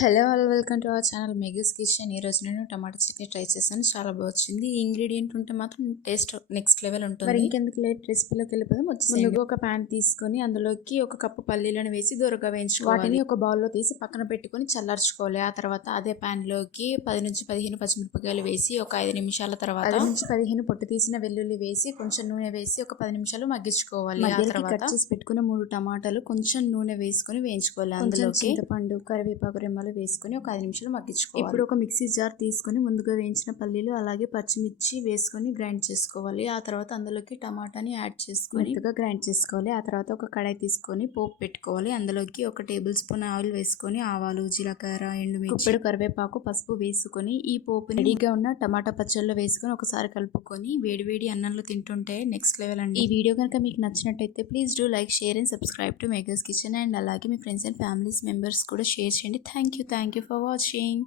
Hello all welcome to our channel Megoo's kitchen. ఈరోజు నేను టమాటా chutney try చేశాను. చాలా బాగా వచ్చింది. ఈ ఇంగ్రీడియంట్ ఉంటే మాత్రం టేస్ట్ నెక్స్ట్ లెవెల్ ఉంటుంది. మరి ఇంకెందుకు లేట్ రెసిపీలోకి వెళ్ళిపోదాం. ముందుగా ఒక ప్యాన్ తీసుకొని అందులోకి ఒక కప్పు పల్లీలను వేసి దూరగా వేయించుకోవాలి. వాటిని ఒక బౌల్లో తీసి పక్కన పెట్టుకొని చల్లార్చుకోవాలి. ఆ తర్వాత అదే ప్యాన్లోకి 10 నుంచి 15 పచ్చిమిరపకాయలు వేసి ఒక 5 నిమిషాల తర్వాత 10 నుంచి 15 పొట్టు తీసిన వెల్లుల్లి వేసి కొంచెం నూనె వేసి ఒక 10 నిమిషాలు మగ్గించుకోవాలి. ఆ తర్వాత కట్ చేసి పెట్టుకున్న 3 టమాటాలు కొంచెం నూనె వేసుకొని వేయించుకోవాలి. అందులో చింతపండు, కరివేపాకు రెమ్మలు వేసుకొని ఒక 5 నిమిషాలు మగ్గించుకోవాలి. ఇప్పుడు ఒక మిక్సీ జార్ తీసుకొని ముందుగా వేయించిన పల్లీలు అలాగే పచ్చిమిర్చి వేసుకొని గ్రైండ్ చేసుకోవాలి. ఆ తర్వాత అందులోకి టమాటాని యాడ్ చేసుకొని మెత్తగా గ్రైండ్ చేసుకోవాలి. ఆ తర్వాత ఒక కడాయి తీసుకొని పోపు పెట్టుకోవాలి. అందులోకి ఒక టేబుల్ స్పూన్ ఆయిల్ వేసుకొని ఆవాలు, జీలకర్ర, ఎండుమిర్చి, గుప్పెడు కరివేపాకు, పసుపు వేసుకొని ఈ పోపుని రెడీగా ఉన్న టమాటా పచ్చళ్ళలో వేసుకొని ఒకసారి కలుపుకొని వేడివేడి అన్నంలో తింటుంటే నెక్స్ట్ లెవెల్ అండి. ఈ వీడియో కనుక మీకు నచ్చినట్టయితే please do like, share and subscribe to Megoo's kitchen. And అలాగే మీ ఫ్రెండ్స్ అండ్ ఫ్యామిలీస్ మెంబర్స్ కూడా షేర్ చేయండి. Thank you for watching.